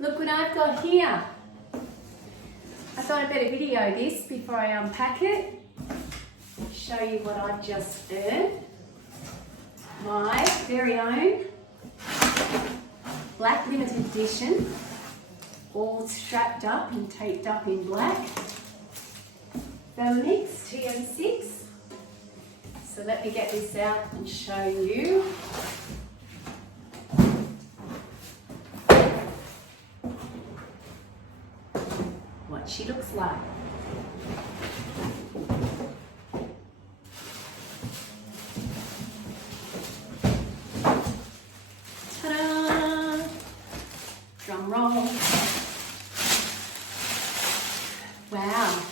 Look what I've got here. I thought I'd better video this before I unpack it. Show you what I've just earned. My very own Black limited edition, all strapped up and taped up in black. Thermomix TM6. So let me get this out and show you. What she looks like. Ta-da! Drum roll. Wow.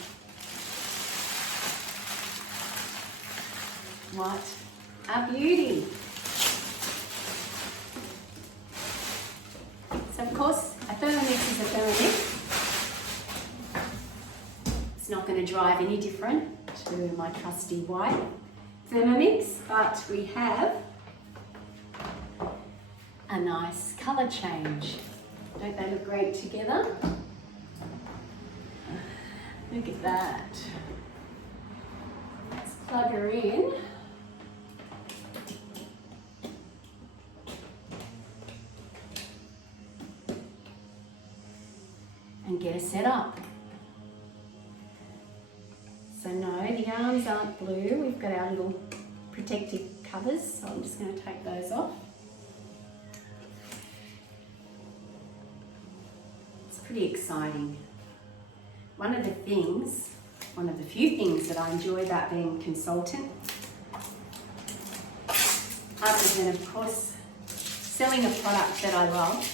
What a beauty. So of course, a Thermomix is a Thermomix. It's not going to drive any different to my trusty white Thermomix, but we have a nice colour change. Don't they look great together? Look at that. Let's plug her in. And get her set up. So no, the arms aren't blue. We've got our little protective covers, so I'm just going to take those off. It's pretty exciting. One of the few things that I enjoy about being a consultant, other than of course selling a product that I love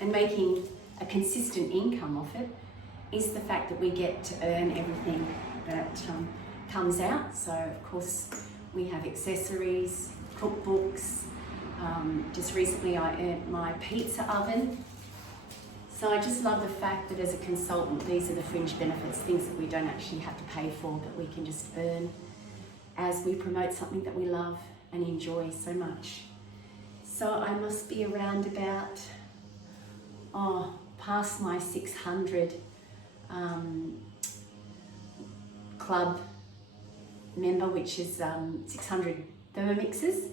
and making a consistent income off it, is the fact that we get to earn everything that comes out. So of course we have accessories, cookbooks. Just recently I earned my pizza oven. So I just love the fact that as a consultant, these are the fringe benefits, things that we don't actually have to pay for, but we can just earn as we promote something that we love and enjoy so much. So I must be around about, past my 600 club member, which is 600 Thermomixes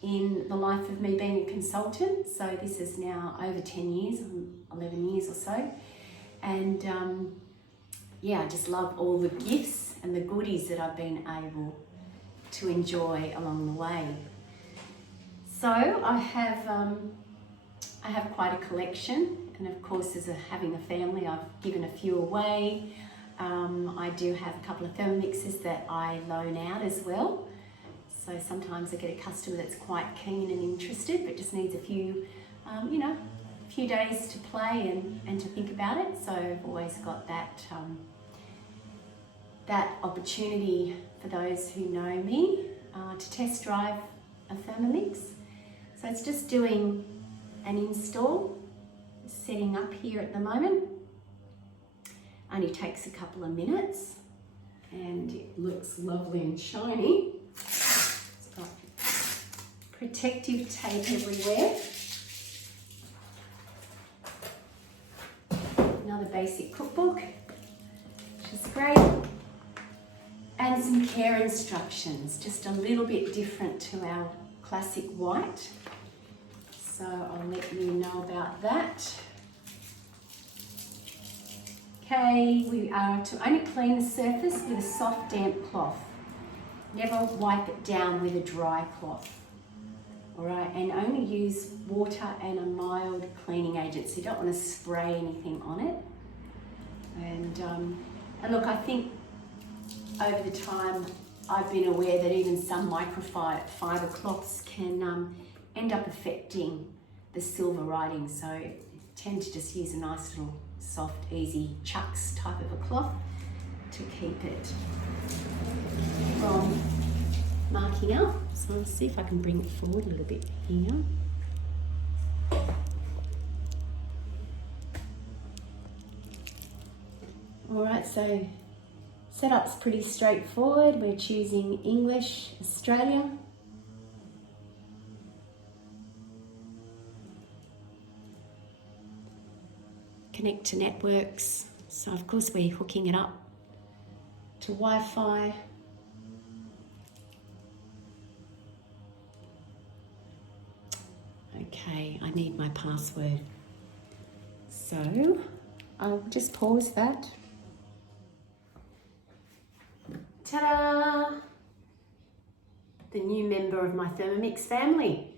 in the life of me being a consultant. So this is now over 10 years, 11 years or so. And yeah, I just love all the gifts and the goodies that I've been able to enjoy along the way. So I have quite a collection, and of course as having a family, I've given a few away. I do have a couple of Thermomixes that I loan out as well. So sometimes I get a customer that's quite keen and interested, but just needs a few, few days to play and to think about it. So I've always got that that opportunity for those who know me to test drive a Thermomix. So it's just doing an install, setting up here at the moment. Only takes a couple of minutes and it looks lovely and shiny. It's got protective tape everywhere. Another basic cookbook, which is great. And some care instructions, just a little bit different to our classic white. So I'll let you know about that. Okay, we are to only clean the surface with a soft, damp cloth. Never wipe it down with a dry cloth. All right, and only use water and a mild cleaning agent, so you don't want to spray anything on it. And look, I think over the time I've been aware that even some microfiber cloths can end up affecting the silver writing, so I tend to just use a nice little soft, easy chucks type of a cloth to keep it from marking up. So let's see if I can bring it forward a little bit here. All right, so setup's pretty straightforward. We're choosing English, Australia. connect to networks. So of course we're hooking it up to Wi-Fi. Okay, I need my password. So I'll just pause that. Ta-da! The new member of my Thermomix family.